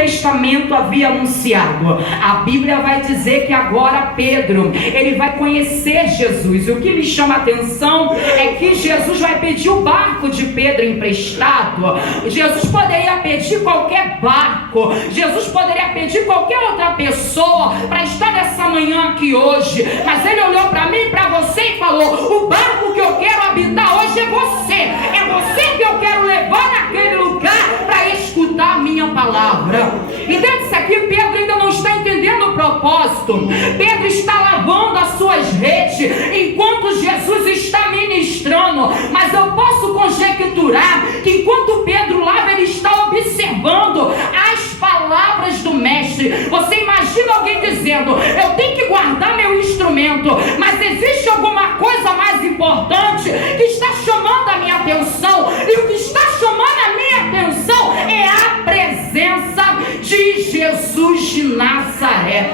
Testamento havia anunciado. A Bíblia vai dizer que agora Pedro, ele vai conhecer Jesus. E o que me chama a atenção é que Jesus vai pedir o barco de Pedro emprestado. Jesus poderia pedir qualquer barco, Jesus poderia pedir qualquer outra pessoa para estar nessa manhã aqui hoje, mas ele olhou para mim e para você e falou: o barco que eu quero habitar hoje é você que eu quero levar naquele lugar para escutar a minha palavra. Entende isso aqui? Pedro ainda não está entendendo o propósito. Pedro está lavando as suas redes enquanto Jesus está ministrando, mas eu posso conjecturar que enquanto Pedro lava, ele está observando as palavras do mestre. Você imagina alguém dizendo: eu tenho que guardar meu instrumento, mas existe alguma coisa mais importante que está chamando a minha atenção, e o que está chamando a minha atenção é a presença de Jesus de Nazaré.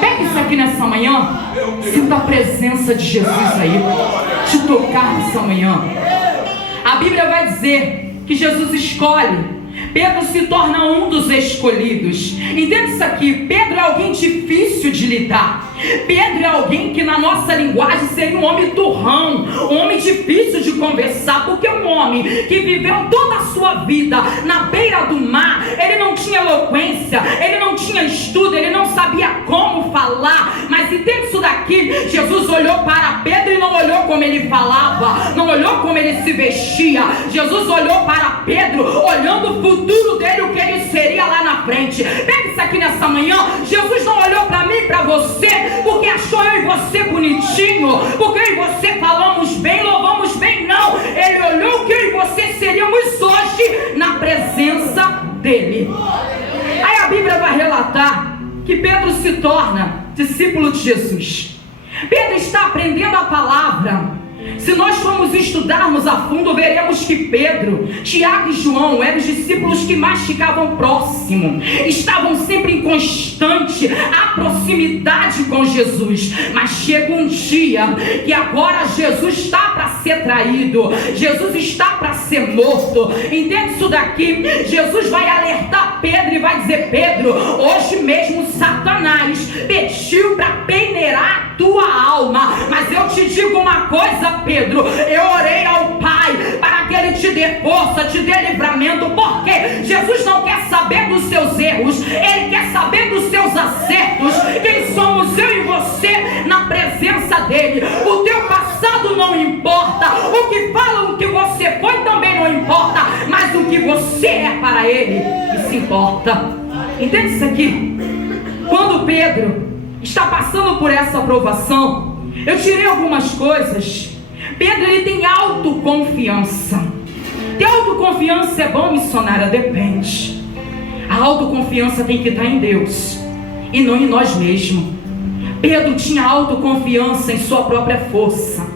Pega isso aqui nessa manhã, sinta a presença de Jesus aí te tocar nessa manhã. A Bíblia vai dizer que Jesus escolhe. Pedro se torna um dos escolhidos. Entenda isso aqui: Pedro é alguém difícil de lidar. Pedro é alguém que na nossa linguagem seria um homem turrão, um homem difícil de conversar, porque um homem que viveu toda a sua vida na beira do mar, ele não tinha eloquência, ele não tinha estudo, ele não sabia como falar. Mas entende isso daqui: Jesus olhou para Pedro e não olhou como ele falava, não olhou como ele se vestia. Jesus olhou para Pedro olhando o futuro dele, o que ele seria lá na frente. Pega isso aqui nessa manhã: Jesus não olhou para mim e para você porque achou eu e você bonitinho, porque eu e você falamos bem, louvamos bem. Não, ele olhou que eu e você seríamos hoje na presença dele. Aí a Bíblia vai relatar que Pedro se torna discípulo de Jesus. Pedro está aprendendo a palavra. Se nós formos estudarmos a fundo, veremos que Pedro, Tiago e João eram os discípulos que mais ficavam próximos, estavam sempre em constante proximidade com Jesus. Mas chega um dia que agora Jesus está para ser traído, Jesus está para ser morto. Entende isso daqui? Jesus vai alertar Pedro e vai dizer: Pedro, hoje mesmo Satanás pediu para peneirar a tua alma, mas eu te digo uma coisa, Pedro, eu orei ao Pai para que Ele te dê força, te dê livramento, porque Jesus não quer saber dos seus erros, Ele quer saber dos seus acertos. Quem somos eu e você na presença dEle? O teu passado não importa, o que falam que você foi também não importa, mas o que você é para Ele, isso importa. Entende isso aqui? Quando Pedro está passando por essa aprovação, eu tirei algumas coisas. Pedro, ele tem autoconfiança. Ter autoconfiança é bom, missionária? Depende. A autoconfiança tem que estar em Deus e não em nós mesmos. Pedro tinha autoconfiança em sua própria força.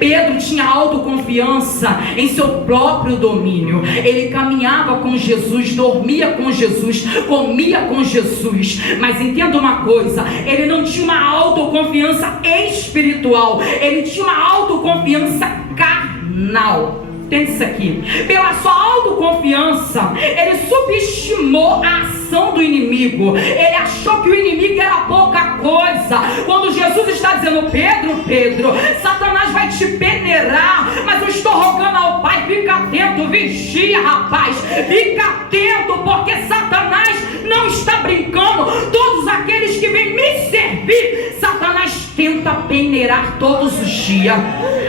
Pedro tinha autoconfiança em seu próprio domínio. Ele caminhava com Jesus, dormia com Jesus, comia com Jesus. Mas entenda uma coisa: ele não tinha uma autoconfiança espiritual, ele tinha uma autoconfiança carnal. Entende isso aqui? Pela sua autoconfiança, ele subestimou a ação do inimigo. Ele achou que o inimigo era pouca coisa. Quando Jesus está dizendo: Pedro, Satanás vai te peneirar, mas eu estou rogando ao Pai, fica atento, vigia, rapaz, fica atento, porque Satanás não está brincando. Todos aqueles que vêm me servir, Satanás tenta peneirar todos os dias.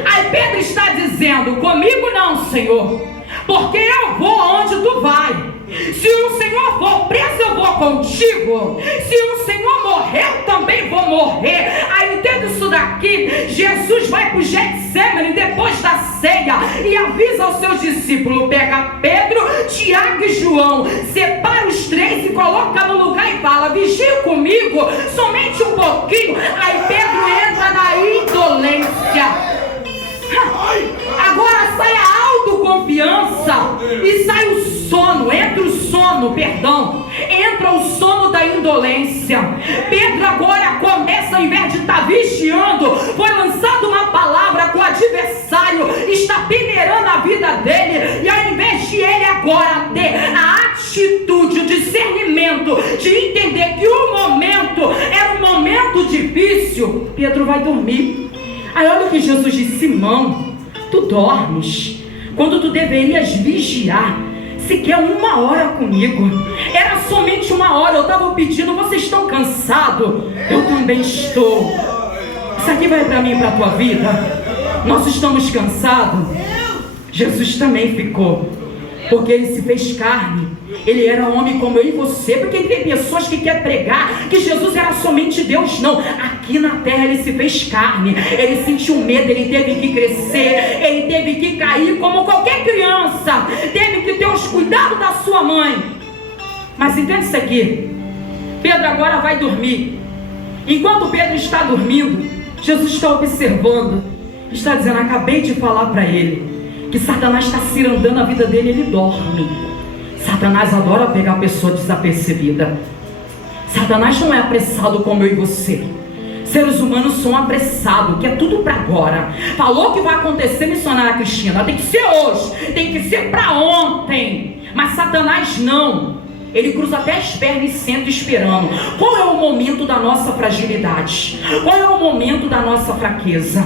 Aí Pedro está dizendo: comigo não, Senhor, porque eu vou aonde tu vai. Se o Senhor for preso, eu vou contigo. Se o Senhor morrer, eu também vou morrer. Aí entende isso daqui? Jesus vai para o Getsemane depois da ceia e avisa aos seus discípulos: pega Pedro, Tiago e João, separa os três e coloca no lugar e fala: vigia comigo somente um pouquinho. Aí Pedro entra na indolência. Agora sai a autoconfiança e sai o sono, entra o sono da indolência. Pedro agora começa, ao invés de estar vigiando, foi lançado uma palavra com o adversário, está peneirando a vida dele, e ao invés de ele agora ter a atitude, o discernimento momento de entender que o momento era um momento difícil, Pedro vai dormir. Aí olha o que Jesus disse: Simão, tu dormes quando tu deverias vigiar sequer 1 hora comigo. Era somente 1 hora. Eu estava pedindo, vocês estão cansados? Eu também estou. Isso aqui vai para mim e para a tua vida. Nós estamos cansados. Jesus também ficou, porque ele se fez carne. Ele era homem como eu e você. Porque tem pessoas que querem pregar que Jesus era somente Deus. Não, aqui na terra ele se fez carne. Ele sentiu medo, ele teve que crescer, ele teve que cair como qualquer criança, teve que ter os cuidados da sua mãe. Mas entende isso aqui, Pedro agora vai dormir. Enquanto Pedro está dormindo, Jesus está observando, está dizendo: acabei de falar para ele que Satanás está cirandando a vida dele, ele dorme. Satanás adora pegar a pessoa desapercebida. Satanás não é apressado como eu e você. Seres humanos são apressados, que é tudo para agora. Falou que vai acontecer, missionária Cristina, tem que ser hoje, tem que ser para ontem. Mas Satanás não. Ele cruza até as pernas e senta esperando. Qual é o momento da nossa fragilidade? Qual é o momento da nossa fraqueza?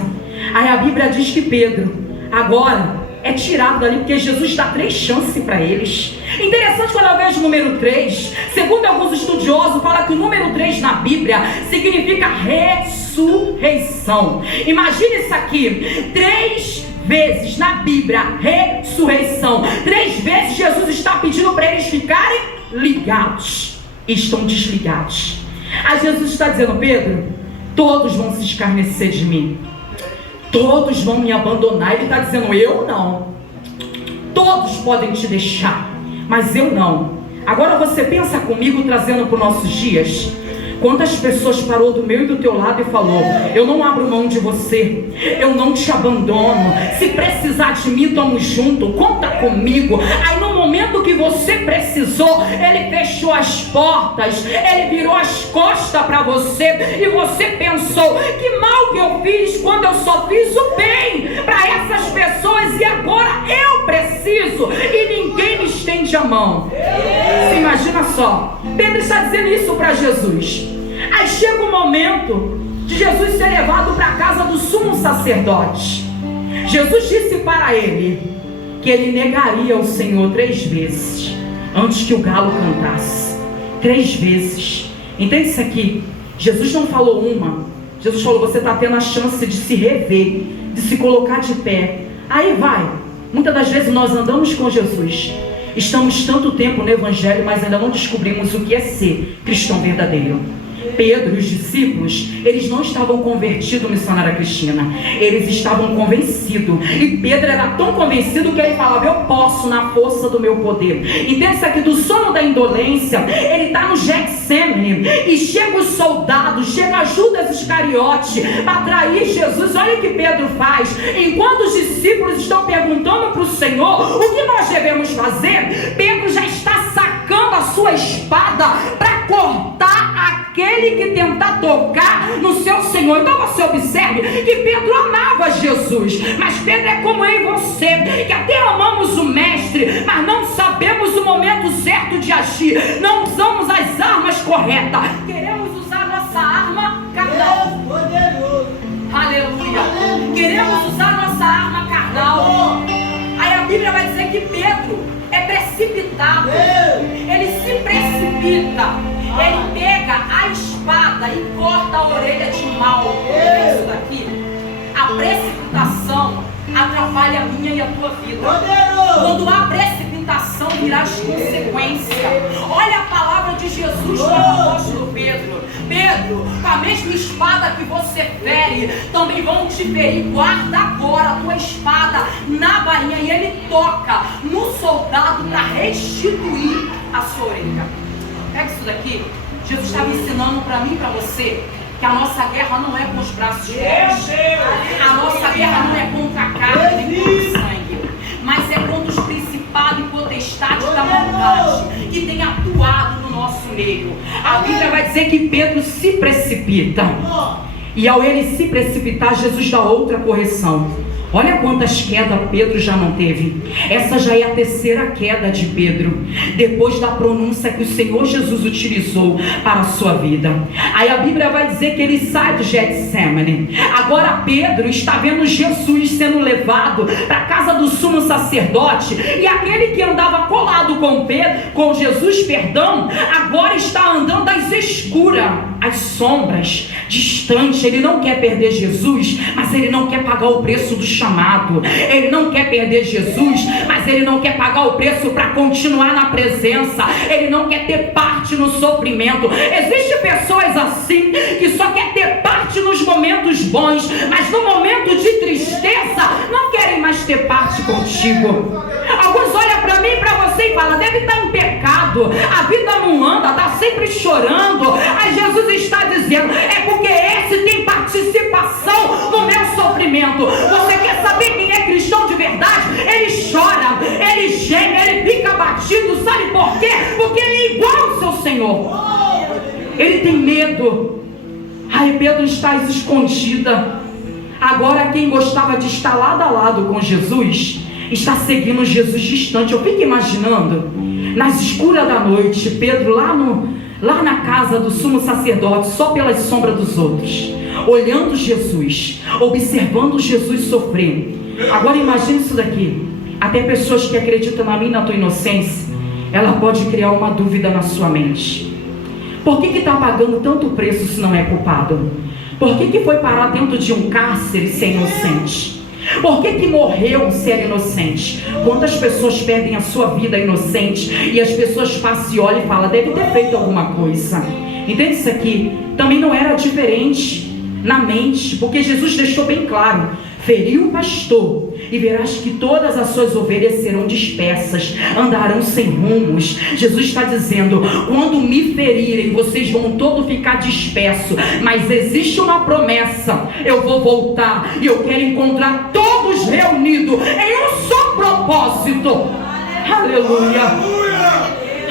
Aí a Bíblia diz que Pedro agora é tirado dali, porque Jesus dá 3 chances para eles. Interessante quando eu vejo o número 3, segundo alguns estudiosos, fala que o número 3 na Bíblia significa ressurreição. Imagine isso aqui: 3 vezes na Bíblia, ressurreição. 3 vezes Jesus está pedindo para eles ficarem ligados, e estão desligados. Aí Jesus está dizendo: Pedro, todos vão se escarnecer de mim, todos vão me abandonar. Ele está dizendo: eu não. Todos podem te deixar, mas eu não. Agora você pensa comigo, trazendo para os nossos dias. Quantas pessoas parou do meu e do teu lado e falou: eu não abro mão de você, eu não te abandono, se precisar de mim, tamo junto, conta comigo. Aí no momento que você precisou, ele fechou as portas, ele virou as costas para você, e você pensou: que mal que eu fiz, quando eu só fiz o bem para essas pessoas, e agora eu preciso, e ninguém me estende a mão. Você imagina só, Pedro está dizendo isso para Jesus. Aí chega o momento de Jesus ser levado para a casa do sumo sacerdote. Jesus disse para ele que ele negaria o Senhor 3 vezes antes que o galo cantasse. 3 vezes. Entende isso aqui? Jesus não falou uma. Jesus falou: você está tendo a chance de se rever, de se colocar de pé. Aí vai. Muitas das vezes nós andamos com Jesus, estamos tanto tempo no Evangelho, mas ainda não descobrimos o que é ser cristão verdadeiro. Pedro e os discípulos, eles não estavam convertidos, missionária Cristina, eles estavam convencidos. E Pedro era tão convencido que ele falava: eu posso na força do meu poder. Entende isso aqui? Do sono da indolência, ele está no Getsemane, e chega os soldados, chega Judas Iscariote para trair Jesus. Olha o que Pedro faz. Enquanto os discípulos estão perguntando para o Senhor o que nós devemos fazer, Pedro já está sacando a sua espada para cortar aquele que tentar tocar no seu Senhor. Então você observe que Pedro amava Jesus, mas Pedro é como eu e você, que até amamos o Mestre, mas não sabemos o momento certo de agir, não usamos as armas corretas, queremos usar nossa arma carnal. Aleluia. Queremos usar nossa arma carnal. Aí a Bíblia vai dizer que Pedro é precipitado, ele se precipita. Ele pega a espada e corta a orelha de Malco. É isso daqui. A precipitação atrapalha a minha e a tua vida. Quando há precipitação, virá as consequências. Olha a palavra de Jesus para o apóstolo Pedro: Pedro, com a mesma espada que você fere, também vão te ferir. Guarda agora a tua espada na bainha. E ele toca no soldado para restituir a sua orelha. Pega isso daqui. Jesus estava ensinando para mim e para você que a nossa guerra não é com os braços fortes. A nossa guerra não é contra a carne nem contra o sangue, mas é contra os principados e potestades da maldade que tem atuado no nosso meio. A Bíblia vai dizer que Pedro se precipita, e ao ele se precipitar, Jesus dá outra correção. Olha quantas quedas Pedro já não teve. Essa já é a terceira queda de Pedro, depois da pronúncia que o Senhor Jesus utilizou para a sua vida. Aí a Bíblia vai dizer que ele sai do Getsemane. Agora Pedro está vendo Jesus sendo levado para a casa do sumo sacerdote, e aquele que andava colado com Jesus, agora está andando às escuras, às sombras, distante. Ele não quer perder Jesus, mas ele não quer pagar o preço do chamado. Ele não quer perder Jesus, mas ele não quer pagar o preço para continuar na presença. Ele não quer ter parte no sofrimento. Existem pessoas assim que só quer ter parte nos momentos bons, mas no momento de tristeza não querem mais ter parte contigo. Alguns olham para mim e para você e falam: deve estar em pecado, a vida não anda, está sempre chorando. Aí Jesus está dizendo: é porque esse tem participação no meu sofrimento. Você quer saber quem é cristão de verdade? Ele chora, ele geme, ele fica abatido. Sabe por quê? Porque ele é igual ao seu Senhor. Ele tem medo. Aí Pedro está escondida. Agora quem gostava de estar lado a lado com Jesus está seguindo Jesus distante. Eu fico imaginando, nas escuras da noite, Pedro lá na casa do sumo sacerdote, só pelas sombras dos outros, olhando Jesus, observando Jesus sofrer. Agora imagine isso daqui. Até pessoas que acreditam na minha e na tua inocência, ela pode criar uma dúvida na sua mente. Por que está pagando tanto preço se não é culpado? Por que foi parar dentro de um cárcere se é inocente? Por que morreu se era inocente? Quantas pessoas perdem a sua vida inocente e as pessoas passam e olham e falam: deve ter feito alguma coisa. Entende isso aqui? Também não era diferente na mente, porque Jesus deixou bem claro: feriu o pastor e verás que todas as suas ovelhas serão dispersas, andarão sem rumos. Jesus está dizendo: quando me ferirem, vocês vão todos ficar dispersos, mas existe uma promessa: eu vou voltar e eu quero encontrar todos reunidos em um só propósito. Aleluia.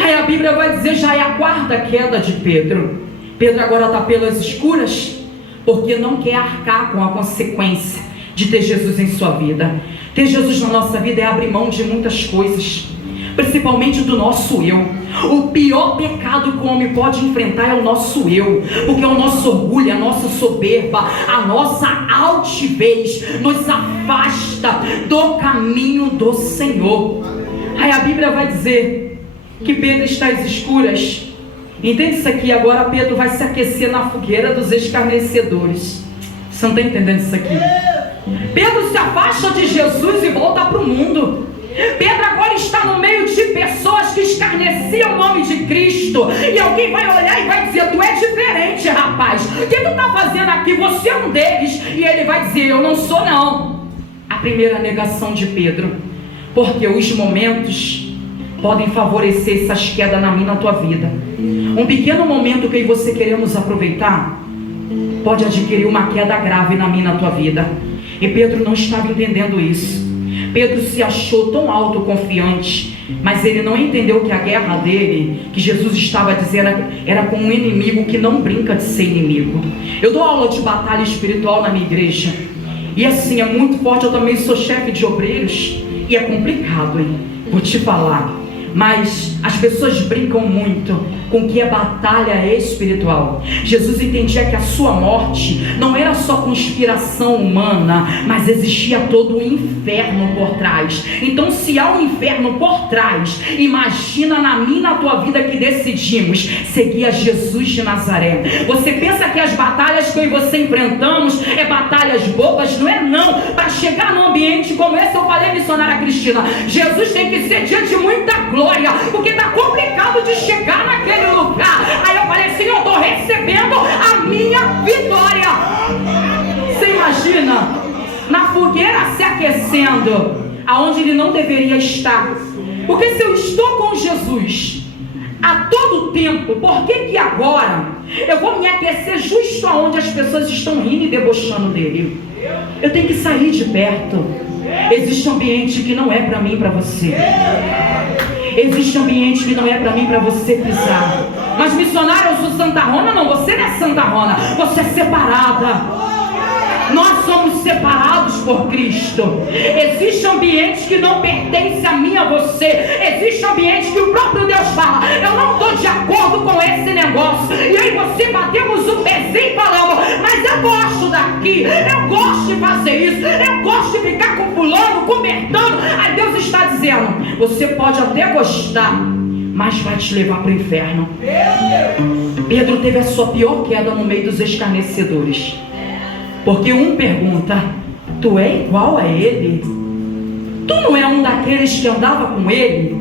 Aí a Bíblia vai dizer, já é a quarta queda de Pedro. Pedro agora está pelas escuras, porque não quer arcar com a consequência de ter Jesus em sua vida. Ter Jesus na nossa vida é abrir mão de muitas coisas, principalmente do nosso eu. O pior pecado que o homem pode enfrentar é o nosso eu, porque é o nosso orgulho, a nossa soberba, a nossa altivez nos afasta do caminho do Senhor. Aí a Bíblia vai dizer que Pedro está às escuras. Entende isso aqui? Agora Pedro vai se aquecer na fogueira dos escarnecedores. Você não está entendendo isso aqui? Pedro se afasta de Jesus e volta para o mundo. Pedro agora está no meio de pessoas que escarneciam o nome de Cristo, e alguém vai olhar e vai dizer: tu é diferente, rapaz, o que tu está fazendo aqui? Você é um deles. E ele vai dizer: eu não sou não. A primeira negação de Pedro, porque os momentos podem favorecer essas quedas na minha, na tua vida. Um pequeno momento que você queremos aproveitar pode adquirir uma queda grave na minha, na tua vida. E Pedro não estava entendendo isso. Pedro se achou tão autoconfiante, mas ele não entendeu que a guerra dele, que Jesus estava dizendo, era com um inimigo que não brinca de ser inimigo. Eu dou aula de batalha espiritual na minha igreja, e assim, é muito forte. Eu também sou chefe de obreiros, e é complicado, hein? Vou te falar. Mas as pessoas brincam muito com que a batalha é espiritual. Jesus entendia que a sua morte não era só conspiração humana, mas existia todo o inferno por trás. Então, se há um inferno por trás, imagina na minha e na tua vida que decidimos seguir a Jesus de Nazaré. Você pensa que as batalhas que eu e você enfrentamos é batalhas bobas? Não é não. Para chegar num ambiente como esse, eu falei, missionária Cristina, Jesus tem que ser dia de muita glória, porque está complicado de chegar naquele lugar. Aí eu falei assim: eu estou recebendo a minha vitória. Você imagina na fogueira se aquecendo, aonde ele não deveria estar? Porque se eu estou com Jesus a todo tempo, por que agora eu vou me aquecer justo aonde as pessoas estão rindo e debochando dele? Eu tenho que sair de perto. Existe ambiente que não é para mim e para você. Existe ambiente que não é para mim, para você pisar. Mas missionária, eu sou Santa Rona? Não, você não é Santa Rona, você é separada. Nós somos separados por Cristo. Existem ambientes que não pertencem a mim e a você. Existem ambientes que o próprio Deus fala: eu não estou de acordo com esse negócio. E aí você batemos o pezinho e falamos: mas eu gosto daqui, eu gosto de fazer isso, eu gosto de ficar com fulano, com Bertano. Aí Deus está dizendo: você pode até gostar, mas vai te levar para o inferno. Pedro teve a sua pior queda no meio dos escarnecedores. Porque um pergunta: tu é igual a ele? Tu não é um daqueles que andava com ele?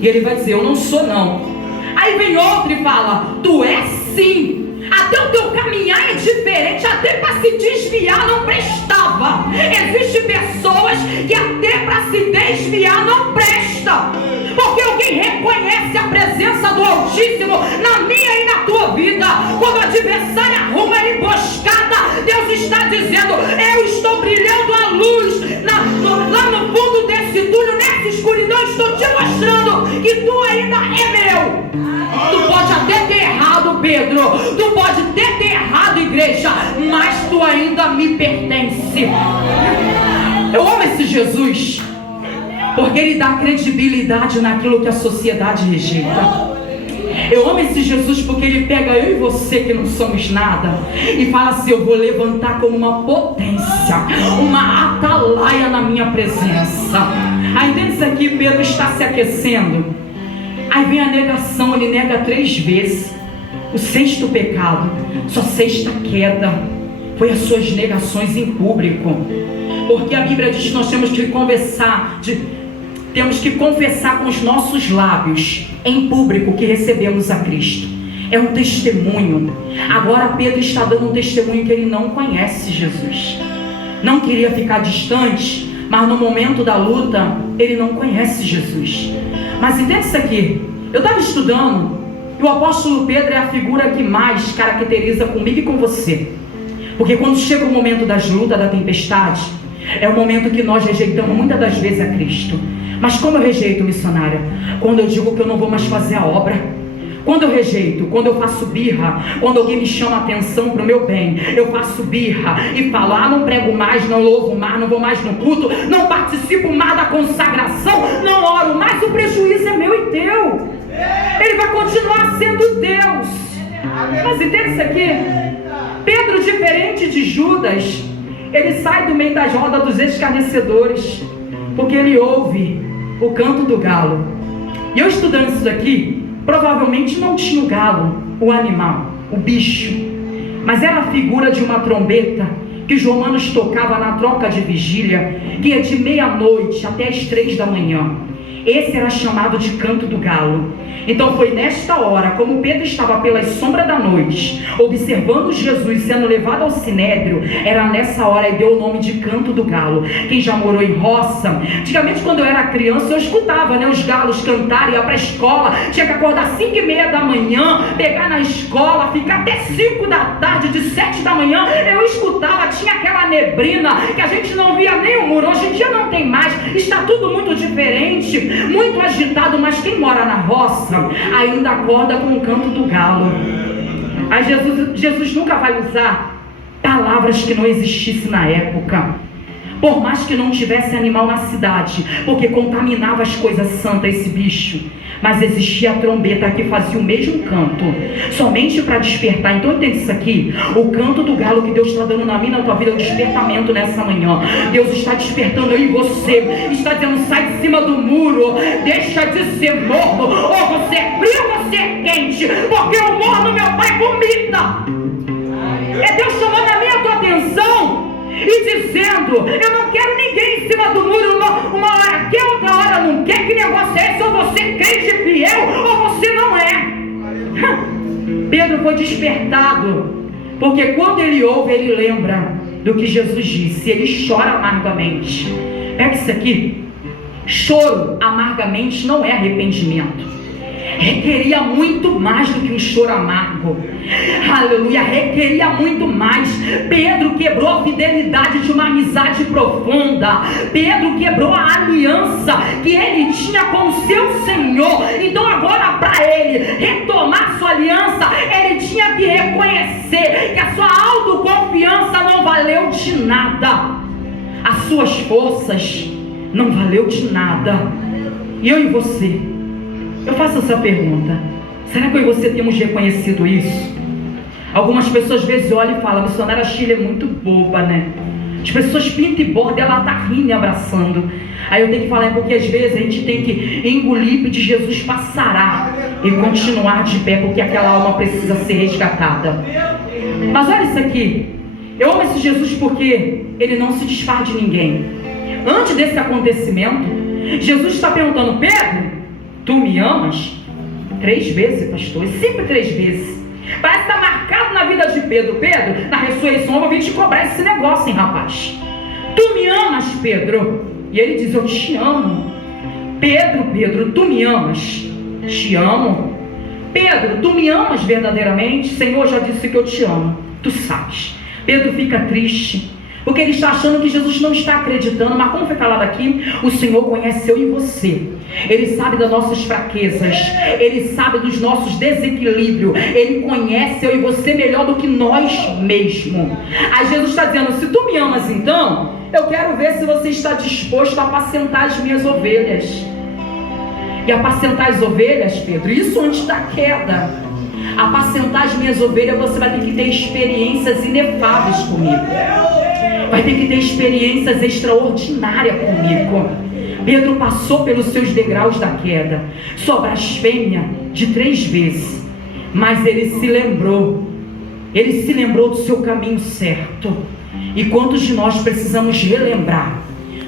E ele vai dizer: eu não sou não. Aí vem outro e fala: tu é sim. Até o teu caminhar é diferente, até para se desviar não prestava. Existem pessoas que até para se desviar não presta. Porque alguém reconhece a presença do Altíssimo na minha e na tua vida. Quando o adversário arruma a emboscada, Deus está dizendo: eu estou brilhando a luz lá no fundo desse túnel, nessa escuridão. Estou te mostrando que tu ainda é meu. Tu pode até ter errado, Pedro, tu pode até ter errado, igreja, mas tu ainda me pertence. Eu amo esse Jesus, porque ele dá credibilidade naquilo que a sociedade rejeita. Eu amo esse Jesus porque ele pega eu e você que não somos nada e fala assim: eu vou levantar como uma potência, uma atalaia na minha presença. Aí entende isso aqui? Pedro está se aquecendo. Aí vem a negação, ele nega 3 vezes. O 6º pecado, sua 6ª queda, foi as suas negações em público. Porque a Bíblia diz que nós temos que confessar com os nossos lábios em público que recebemos a Cristo. É um testemunho. Agora Pedro está dando um testemunho que ele não conhece Jesus. Não queria ficar distante, mas no momento da luta ele não conhece Jesus. Mas entende isso aqui? Eu estava estudando e o apóstolo Pedro é a figura que mais caracteriza comigo e com você. Porque quando chega o momento das lutas, da tempestade, é o momento que nós rejeitamos muitas das vezes a Cristo. Mas como eu rejeito, missionária? Quando eu digo que eu não vou mais fazer a obra. Quando eu rejeito, quando eu faço birra, quando alguém me chama a atenção para o meu bem, eu faço birra e falo: não prego mais, não louvo mais, não vou mais no culto, não participo mais da consagração, não oro mais. O prejuízo é meu e teu. Ele vai continuar sendo Deus. Mas entende isso aqui? Pedro, diferente de Judas, ele sai do meio das rodas dos escarnecedores, porque ele ouve o canto do galo. E eu estudando isso aqui, provavelmente não tinha o galo, o animal, o bicho, mas era a figura de uma trombeta que os romanos tocavam na troca de vigília, que ia de meia-noite até as 3 da manhã. Esse era chamado de canto do galo. Então foi nesta hora, como Pedro estava pelas sombras da noite, observando Jesus sendo levado ao sinédrio, era nessa hora e deu o nome de canto do galo. Quem já morou em roça, antigamente quando eu era criança, eu escutava, os galos cantarem, ia para a escola, tinha que acordar 5:30 da manhã, pegar na escola, ficar até 5 da tarde, de 7 da manhã, eu escutava, tinha aquela neblina, que a gente não via nem o muro. Hoje em dia não tem mais, está tudo muito diferente, muito agitado, mas quem mora na roça ainda acorda com o canto do galo. Aí Jesus nunca vai usar palavras que não existissem na época, por mais que não tivesse animal na cidade, porque contaminava as coisas santas esse bicho. Mas existia a trombeta que fazia o mesmo canto, somente para despertar. Então entende isso aqui? O canto do galo que Deus está dando na minha, na tua vida, é um despertamento nessa manhã. Deus está despertando eu e você, está dizendo: sai de cima do muro, deixa de ser morno, ou você é frio ou você é quente, porque o morno meu pai vomita. É Deus chamando a minha, a tua atenção e dizendo: eu não quero ninguém em cima do muro, uma hora quer, outra hora não quer. Que negócio é esse? Ou você crente fiel ou você não é. Pedro foi despertado, porque quando ele ouve, ele lembra do que Jesus disse, ele chora amargamente. Pega isso aqui: choro amargamente não é arrependimento. Requeria muito mais do que um choro amargo. Aleluia, requeria muito mais. Pedro quebrou a fidelidade de uma amizade profunda. Pedro quebrou a aliança que ele tinha com o seu Senhor. Então agora, para ele retomar sua aliança, ele tinha que reconhecer que a sua autoconfiança não valeu de nada. As suas forças não valeu de nada. E eu e você? Eu faço essa pergunta. Será que eu e você temos reconhecido isso? Algumas pessoas às vezes olham e falam: a missionária Sheila é muito boba, né? As pessoas pintam e bordam, ela está rindo e abraçando. Aí eu tenho que falar, é porque às vezes a gente tem que engolir e pedir Jesus para sarar e continuar de pé, porque aquela alma precisa ser resgatada. Mas olha isso aqui. Eu amo esse Jesus porque ele não se desfaz de ninguém. Antes desse acontecimento, Jesus está perguntando: Pedro, tu me amas? 3 vezes, pastor, e sempre 3 vezes. Parece que está marcado na vida de Pedro. Pedro, na ressurreição eu vou vir te cobrar esse negócio, hein, rapaz? Tu me amas, Pedro? E ele diz: eu te amo. Pedro, tu me amas? Te amo. Pedro, tu me amas verdadeiramente? Senhor já disse que eu te amo, tu sabes. Pedro fica triste, porque ele está achando que Jesus não está acreditando. Mas como foi falado aqui, o Senhor conhece eu e você. Ele sabe das nossas fraquezas, ele sabe dos nossos desequilíbrios, ele conhece eu e você melhor do que nós mesmos. Aí Jesus está dizendo: se tu me amas, então eu quero ver se você está disposto a apacentar as minhas ovelhas. E apacentar as ovelhas, Pedro, isso antes da queda. Apacentar as minhas ovelhas, você vai ter que ter experiências inefáveis comigo, vai ter que ter experiências extraordinárias comigo. Pedro passou pelos seus degraus da queda, sua blasfêmia de 3 vezes, mas ele se lembrou do seu caminho certo. E quantos de nós precisamos relembrar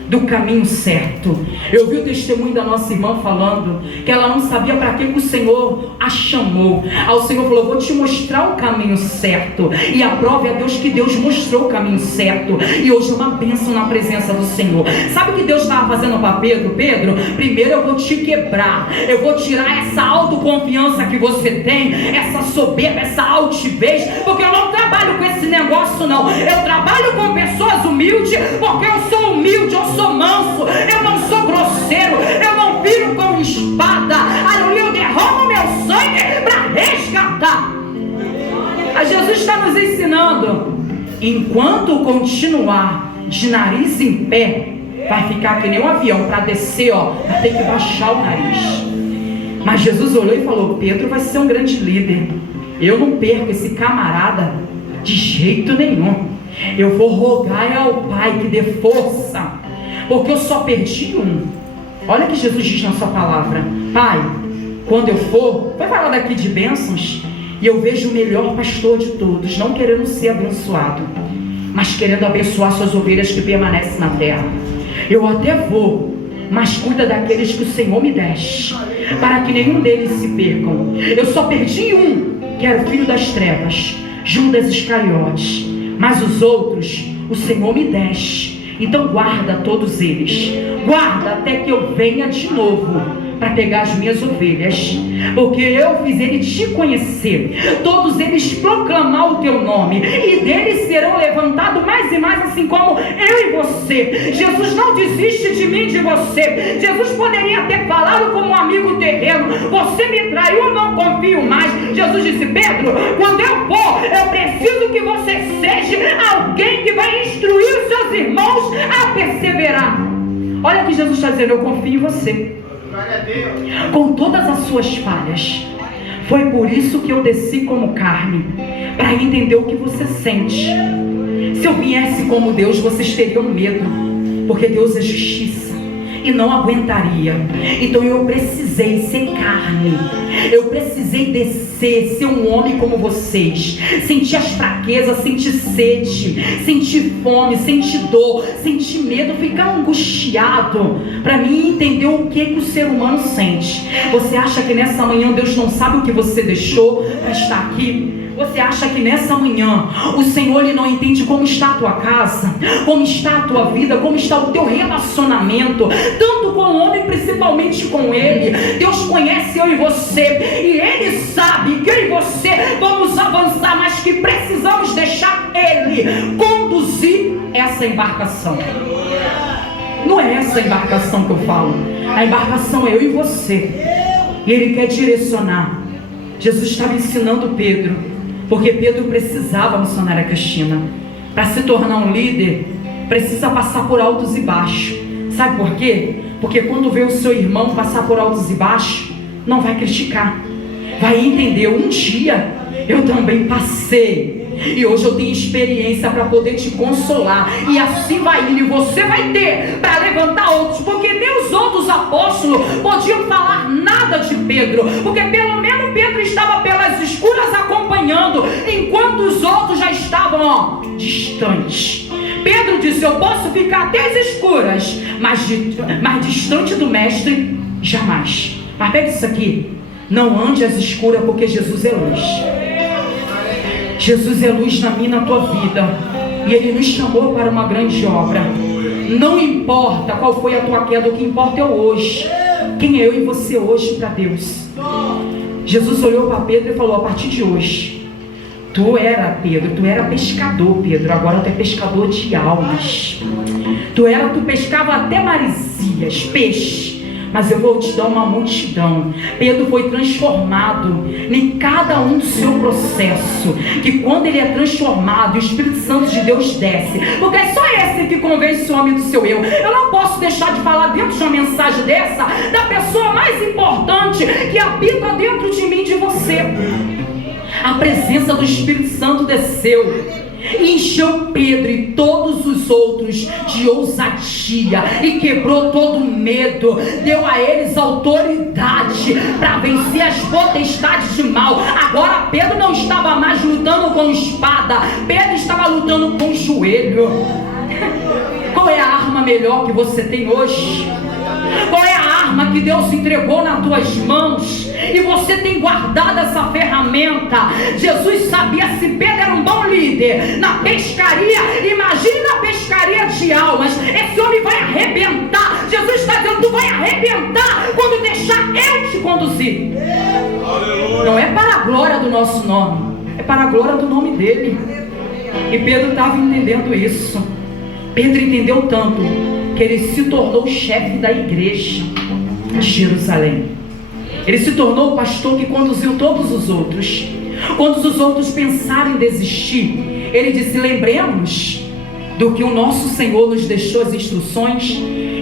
do caminho certo? Eu vi o testemunho da nossa irmã falando que ela não sabia para que o Senhor a chamou. Aí o Senhor falou: vou te mostrar o caminho certo. E a prova é Deus, que Deus mostrou o caminho certo. E hoje é uma bênção na presença do Senhor. Sabe o que Deus estava fazendo para Pedro? Pedro, primeiro eu vou te quebrar, eu vou tirar essa autoconfiança que você tem, essa soberba, essa altivez, porque eu não trabalho com esse negócio não. Eu trabalho com pessoas humildes, porque eu sou humilde, eu sou manso, eu não sou grosseiro, eu não viro com espada, aleluia, eu derramo meu sangue para resgatar. A Jesus está nos ensinando: enquanto continuar de nariz em pé, vai ficar que nem um avião. Para descer, vai ter que baixar o nariz. Mas Jesus olhou e falou: Pedro vai ser um grande líder, eu não perco esse camarada de jeito nenhum. Eu vou rogar ao Pai que dê força, porque eu só perdi um. Olha o que Jesus diz na sua palavra: Pai, quando eu for, vai falar daqui de bênçãos, e eu vejo o melhor pastor de todos, não querendo ser abençoado, mas querendo abençoar suas ovelhas que permanecem na terra. Eu até vou, mas cuida daqueles que o Senhor me deste, para que nenhum deles se percam. Eu só perdi um, que era o filho das trevas, Judas Iscariotes, mas os outros o Senhor me deste. Então guarda todos eles, guarda até que eu venha de novo para pegar as minhas ovelhas, porque eu fiz ele te conhecer, todos eles proclamar o teu nome, e deles serão levantados mais e mais, assim como eu e você. Jesus não desiste de mim e de você. Jesus poderia ter falado como um amigo terreno: você me traiu, eu não confio mais. Jesus disse: Pedro, quando eu for, eu preciso que você seja alguém que vai instruir os seus irmãos a perseverar. Olha o que Jesus está dizendo: eu confio em você, com todas as suas falhas. Foi por isso que eu desci como carne, para entender o que você sente. Se eu viesse como Deus, vocês teriam medo, porque Deus é justiça e não aguentaria. Então eu precisei ser carne, eu precisei descer, ser um homem como vocês, sentir as fraquezas, sentir sede, sentir fome, sentir dor, sentir medo, ficar angustiado, para mim entender o que o ser humano sente. Você acha que nessa manhã Deus não sabe o que você deixou para estar aqui? Você acha que nessa manhã o Senhor ele não entende como está a tua casa, como está a tua vida, como está o teu relacionamento, tanto com o homem, principalmente com Ele? Deus conhece eu e você, e Ele sabe que eu e você vamos avançar, mas que precisamos deixar Ele conduzir essa embarcação. Não é essa embarcação que eu falo, a embarcação é eu e você, e Ele quer direcionar. Jesus estava ensinando Pedro, porque Pedro precisava, missionária Cristina, para se tornar um líder, precisa passar por altos e baixos. Sabe por quê? Porque quando vê o seu irmão passar por altos e baixos, não vai criticar, vai entender. Um dia eu também passei, e hoje eu tenho experiência para poder te consolar, e assim vai indo, e você vai ter para levantar outros, porque nem os outros apóstolos podiam falar nada de Pedro, porque pelo menos Pedro estava pelas escuras acompanhando, enquanto os outros já estavam distantes. Pedro disse: eu posso ficar até as escuras, mas distante do mestre, jamais. Mas pega isso aqui: não ande às escuras, porque Jesus é luz. Jesus é luz na minha e na tua vida, e Ele nos chamou para uma grande obra. Não importa qual foi a tua queda, o que importa é o hoje. Quem é eu e você hoje para Deus? Jesus olhou para Pedro e falou: a partir de hoje, tu era pescador, Pedro, agora tu é pescador de almas. Tu pescava até maresias, peixe, mas eu vou te dar uma multidão. Pedro foi transformado em cada um do seu processo, que quando ele é transformado, o Espírito Santo de Deus desce, porque é só esse que convence o homem do seu eu. Eu não posso deixar de falar dentro de uma mensagem dessa, da pessoa mais importante que habita dentro de mim e de você. A presença do Espírito Santo desceu e encheu Pedro e todos os outros de ousadia, e quebrou todo medo, deu a eles autoridade para vencer as potestades de mal. Agora Pedro não estava mais lutando com espada, Pedro estava lutando com joelho. Qual é a arma melhor que você tem hoje? Qual é a arma que Deus entregou nas tuas mãos e você tem guardado essa ferramenta? Jesus sabia se Pedro era um bom líder na pescaria. Imagine na pescaria de almas. Esse homem vai arrebentar. Jesus está dizendo: tu vai arrebentar quando deixar eu te conduzir. Não é para a glória do nosso nome, é para a glória do nome dele. E Pedro estava entendendo isso. Pedro entendeu tanto que ele se tornou o chefe da igreja de Jerusalém. Ele se tornou o pastor que conduziu todos os outros. Quando os outros pensaram em desistir, ele disse: lembremos do que o nosso Senhor nos deixou as instruções,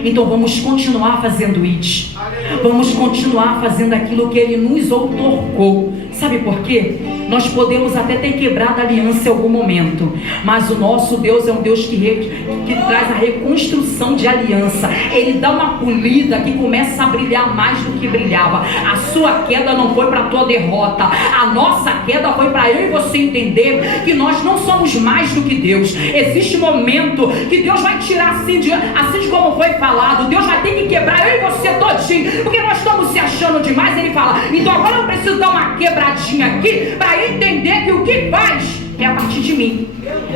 então vamos continuar fazendo isso. Vamos continuar fazendo aquilo que Ele nos outorgou. Sabe por quê? Nós podemos até ter quebrado a aliança em algum momento, mas o nosso Deus é um Deus que traz a reconstrução de aliança. Ele dá uma polida que começa a brilhar mais do que brilhava. A sua queda não foi para a tua derrota, a nossa queda foi para eu e você entender que nós não somos mais do que Deus. Existe momento que Deus vai tirar assim como foi falado. Deus vai ter que quebrar eu e você todinho, porque nós estamos se achando demais. Ele fala: então agora eu preciso dar uma quebradinha aqui para entender que o que faz é a partir de mim.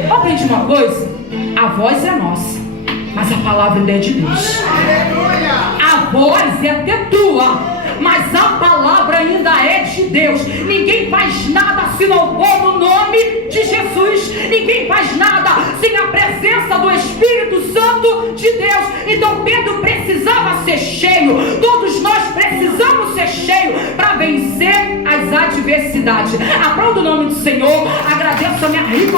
Aprende uma coisa: a voz é nossa, mas a palavra ainda é de Deus. A voz é até tua, mas a palavra ainda é de Deus. Ninguém faz nada se não for no nome de Jesus. Ninguém faz nada sem a presença do Espírito Santo de Deus. Então Pedro precisava ser cheio. Todos nós precisamos ser cheios para vencer as adversidades. Aplauda o nome do Senhor. Agradeço a minha rica